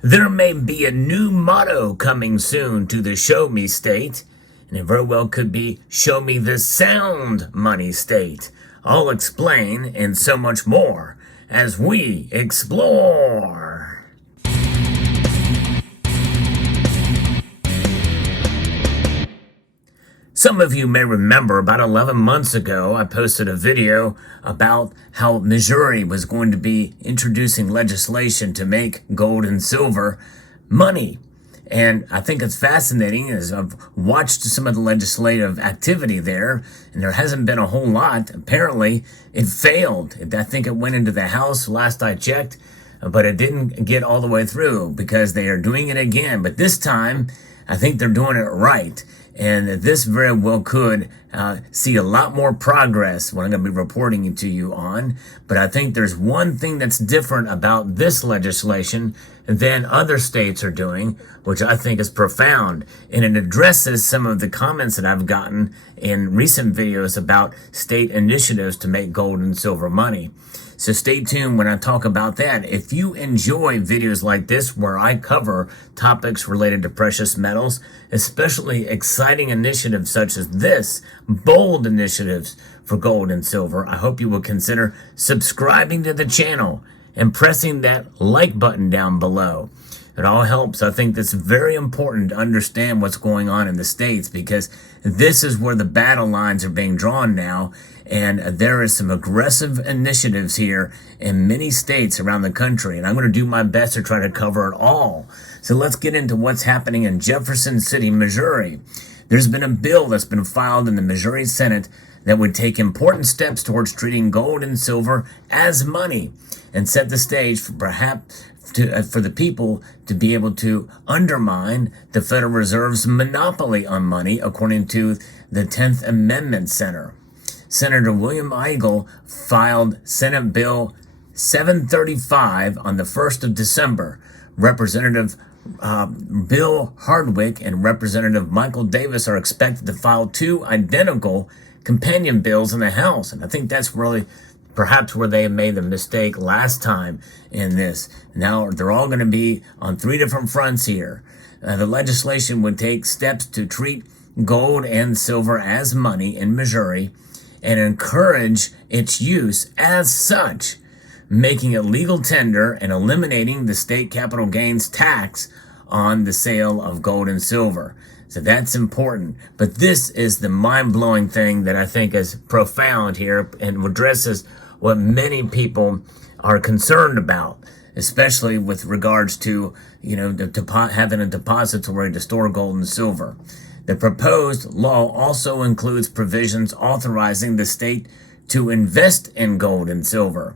There may be a new motto coming soon to the Show Me State, and it very well could be Show Me the Sound Money State. I'll explain and so much more as we explore. Some of you may remember about 11 months ago, I posted a video about how Missouri was going to be introducing legislation to make gold and silver money. And I think it's fascinating as I've watched some of the legislative activity there, and there hasn't been a whole lot. Apparently, it failed. I think it went into the House last I checked, but it didn't get all the way through because they are doing it again. But this time, I think they're doing it right. And this very well could see a lot more progress what I'm going to be reporting to you on. But I think there's one thing that's different about this legislation than other states are doing, which I think is profound. And it addresses some of the comments that I've gotten in recent videos about state initiatives to make gold and silver money. So stay tuned when I talk about that. If you enjoy videos like this where I cover topics related to precious metals, especially exciting initiatives such as this, bold initiatives for gold and silver, I hope you will consider subscribing to the channel and pressing that like button down below. It all helps. I think that's very important to understand what's going on in the States because this is where the battle lines are being drawn now. And there is some aggressive initiatives here in many states around the country. And I'm going to do my best to try to cover it all. So let's get into what's happening in Jefferson City, Missouri. There's been a bill that's been filed in the Missouri Senate that would take important steps towards treating gold and silver as money and set the stage for for the people to be able to undermine the Federal Reserve's monopoly on money, according to the 10th Amendment Center. Senator William Eigel filed Senate Bill 735 on the 1st of December. Representative Bill Hardwick and Representative Michael Davis are expected to file two identical companion bills in the House. And I think that's really perhaps where they made the mistake last time in this. Now they're all going to be on three different fronts here. The legislation would take steps to treat gold and silver as money in Missouri and encourage its use as such, making it legal tender and eliminating the state capital gains tax on the sale of gold and silver. So that's important. But this is the mind-blowing thing that I think is profound here and addresses what many people are concerned about, especially with regards to, having a depository to store gold and silver. The proposed law also includes provisions authorizing the state to invest in gold and silver,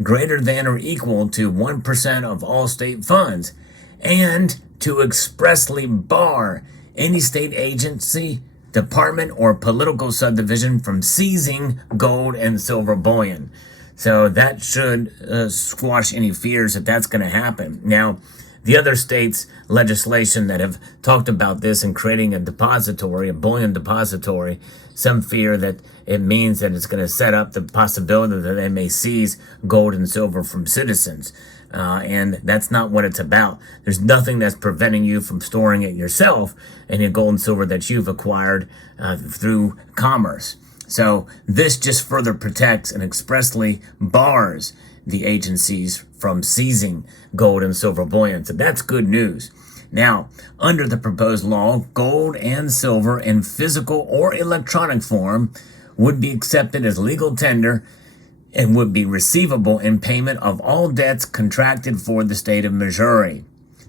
greater than or equal to 1% of all state funds, and to expressly bar any state agency, department, or political subdivision from seizing gold and silver bullion. So that should squash any fears that that's going to happen. Now, the other states' legislation that have talked about this and creating a depository, a bullion depository, some fear that it means that it's going to set up the possibility that they may seize gold and silver from citizens. And that's not what it's about. There's nothing that's preventing you from storing it yourself, any gold and silver that you've acquired through commerce. So this just further protects and expressly bars the agencies from seizing gold and silver bullion. So that's good news. Now, under the proposed law, gold and silver in physical or electronic form would be accepted as legal tender and would be receivable in payment of all debts contracted for the state of Missouri.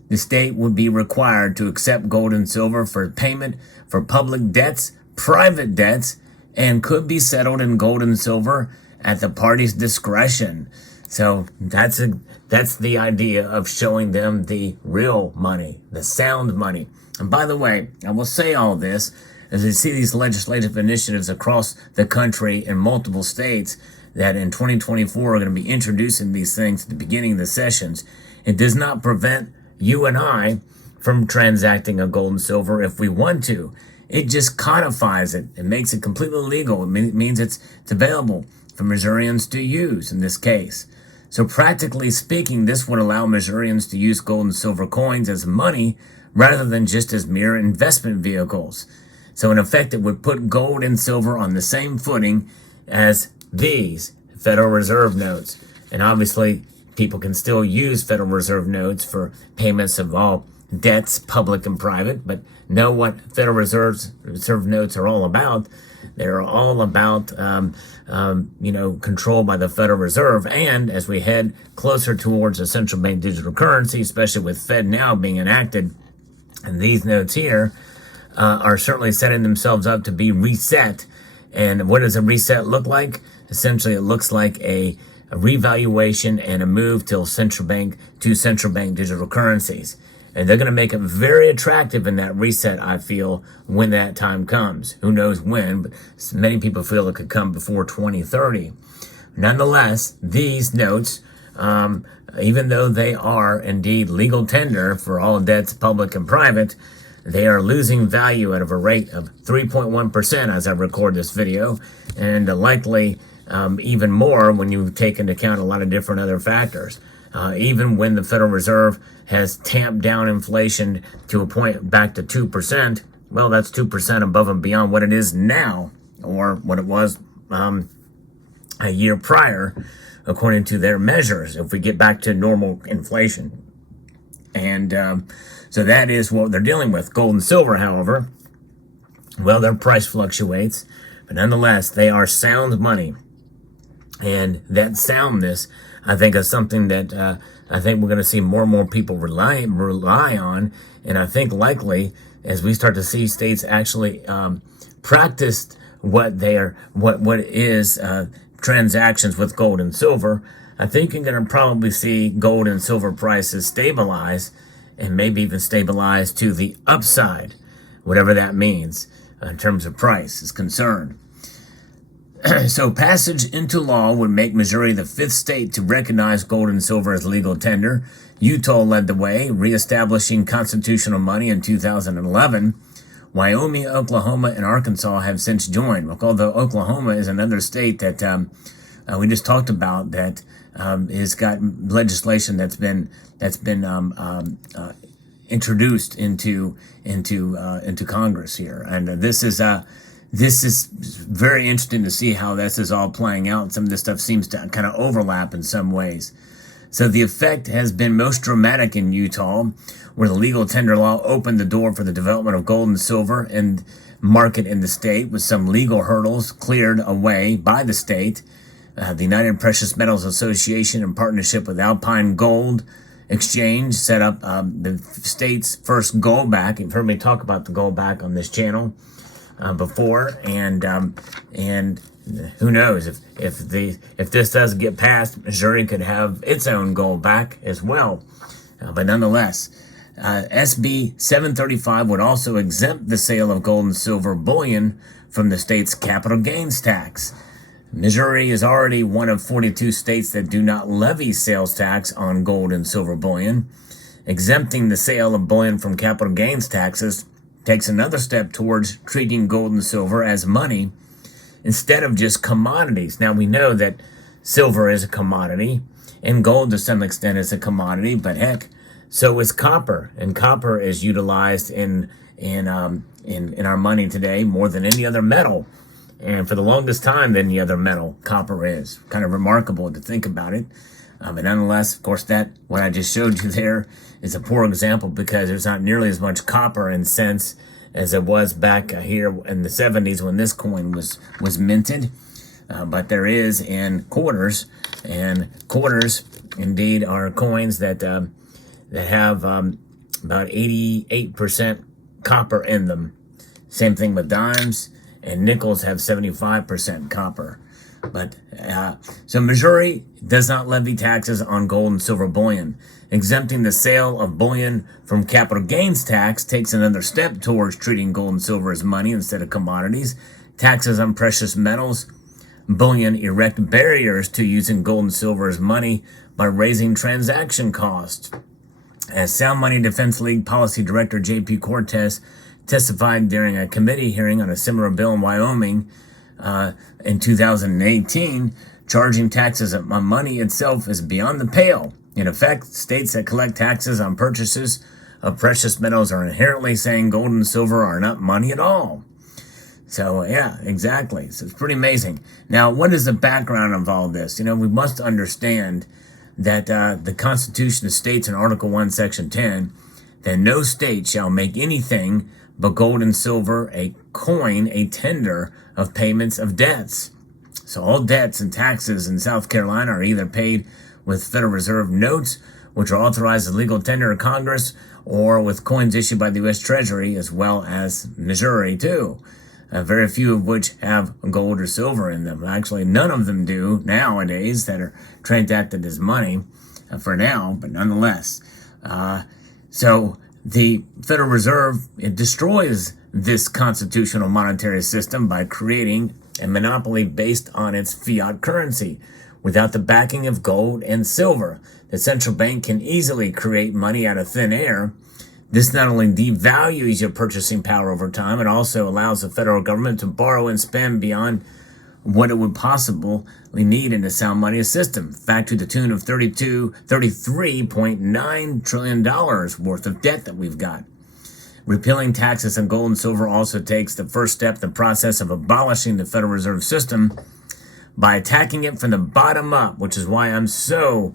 The state would be required to accept gold and silver for payment for public debts, private debts, and could be settled in gold and silver at the party's discretion. So that's the idea of showing them the real money, the sound money. And by the way, I will say all this as we see these legislative initiatives across the country in multiple states that in 2024 are going to be introducing these things at the beginning of the sessions. It does not prevent you and I from transacting a gold and silver if we want to. It just codifies it. It makes it completely legal. It means it's available for Missourians to use in this case. So practically speaking, this would allow Missourians to use gold and silver coins as money rather than just as mere investment vehicles. So in effect, it would put gold and silver on the same footing as these Federal Reserve notes. And obviously, people can still use Federal Reserve notes for payments of all debts, public and private, but know what Federal Reserve notes are all about. They're all about, control by the Federal Reserve. And as we head closer towards a central bank digital currency, especially with Fed now being enacted, and these notes here are certainly setting themselves up to be reset. And what does a reset look like? Essentially, it looks like a revaluation and a move to central bank digital currencies. And they're going to make it very attractive in that reset, I feel, when that time comes. Who knows when, but many people feel it could come before 2030. Nonetheless, these notes, even though they are indeed legal tender for all debts, public and private, they are losing value at a rate of 3.1% as I record this video, and likely even more when you take into account a lot of different other factors. Even when the Federal Reserve has tamped down inflation to a point back to 2%, well, that's 2% above and beyond what it is now, or what it was a year prior, according to their measures, if we get back to normal inflation. And so that is what they're dealing with. Gold and silver, however, well, their price fluctuates, but nonetheless, they are sound money. And that soundness, I think, is something that I think we're going to see more and more people rely on. And I think likely, as we start to see states actually practice what is transactions with gold and silver, I think you're going to probably see gold and silver prices stabilize, and maybe even stabilize to the upside, whatever that means in terms of price is concerned. So passage into law would make Missouri the 5th state to recognize gold and silver as legal tender. Utah led the way, reestablishing constitutional money in 2011. Wyoming, Oklahoma, and Arkansas have since joined. Although Oklahoma is another state that we just talked about that has got legislation that's been introduced into Congress here, and this is very interesting to see how this is all playing out. Some of this stuff seems to kind of overlap in some ways. So the effect has been most dramatic in Utah, where the legal tender law opened the door for the development of gold and silver and market in the state, with some legal hurdles cleared away by the state. The United Precious Metals Association, in partnership with Alpine Gold Exchange, set up the state's first gold back. You've heard me talk about the gold back on this channel before, and who knows if this doesn't get passed, Missouri could have its own gold back as well. But nonetheless, SB 735 would also exempt the sale of gold and silver bullion from the state's capital gains tax. Missouri is already one of 42 states that do not levy sales tax on gold and silver bullion. Exempting the sale of bullion from capital gains taxes takes another step towards treating gold and silver as money instead of just commodities. Now, we know that silver is a commodity and gold to some extent is a commodity, but heck, so is copper, and copper is utilized in our money today more than any other metal. And for the longest time than any other metal, copper is. Kind of remarkable to think about it. But nonetheless, of course, that what I just showed you there is a poor example, because there's not nearly as much copper in cents as it was back here in the 70s when this coin was minted. But there is in quarters, and quarters indeed are coins that have about 88% copper in them. Same thing with dimes. And nickels have 75% copper. But so Missouri does not levy taxes on gold and silver bullion. Exempting the sale of bullion from capital gains tax takes another step towards treating gold and silver as money instead of commodities. Taxes on precious metals, bullion erect barriers to using gold and silver as money by raising transaction costs. As Sound Money Defense League Policy Director J.P. Cortez testified during a committee hearing on a similar bill in Wyoming in 2018, Charging taxes on money itself is beyond the pale. In effect, states that collect taxes on purchases of precious metals are inherently saying gold and silver are not money at all. So, yeah, exactly. So it's pretty amazing. Now, what is the background of all this? We must understand that the Constitution states in Article 1, Section 10, that no state shall make anything but gold and silver a coin, a tender of payments of debts. So all debts and taxes in South Carolina are either paid with Federal Reserve notes, which are authorized as legal tender of Congress, or with coins issued by the U.S. Treasury, as well as Missouri, too. Very few of which have gold or silver in them. Actually, none of them do nowadays that are transacted as money for now, but nonetheless. So the Federal Reserve, it destroys this constitutional monetary system by creating a monopoly based on its fiat currency. Without the backing of gold and silver, the central bank can easily create money out of thin air. This not only devalues your purchasing power over time, it also allows the federal government to borrow and spend beyond what it would possibly need in a sound money system. In fact, to the tune of $33.9 trillion worth of debt that we've got. Repealing taxes on gold and silver also takes the first step in the process of abolishing the Federal Reserve System by attacking it from the bottom up, which is why I'm so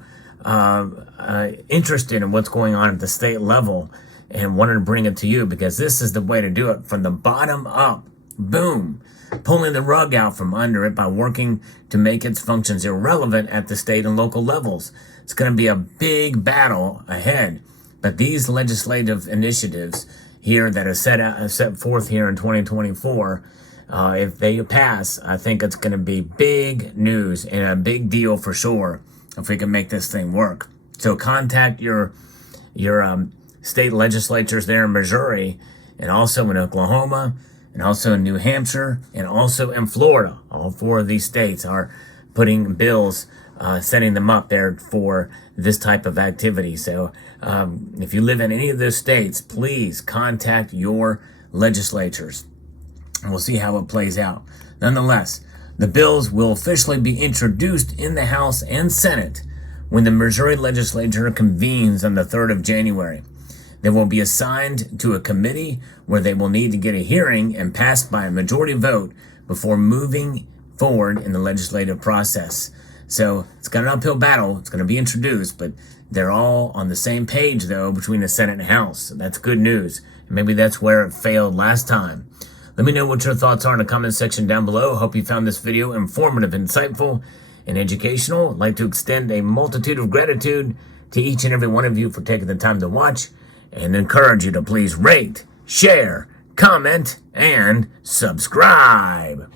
interested in what's going on at the state level and wanted to bring it to you, because this is the way to do it, from the bottom up. Boom. Pulling the rug out from under it by working to make its functions irrelevant at the state and local levels. It's going to be a big battle ahead, but these legislative initiatives here that are set forth here in 2024, if they pass, I think it's going to be big news and a big deal for sure if we can make this thing work. So contact your state legislatures there in Missouri, and also in Oklahoma, and also in New Hampshire, and also in Florida. All four of these states are putting bills, setting them up there for this type of activity. So if you live in any of those states, please contact your legislatures. And we'll see how it plays out. Nonetheless, the bills will officially be introduced in the House and Senate when the Missouri legislature convenes on the 3rd of January. They will be assigned to a committee where they will need to get a hearing and passed by a majority vote before moving forward in the legislative process. So it's got an uphill battle. It's going to be introduced, but they're all on the same page, though, between the Senate and House. So that's good news. And maybe that's where it failed last time. Let me know what your thoughts are in the comment section down below. Hope you found this video informative, insightful, and educational. I'd like to extend a multitude of gratitude to each and every one of you for taking the time to watch, and encourage you to please rate, share, comment, and subscribe.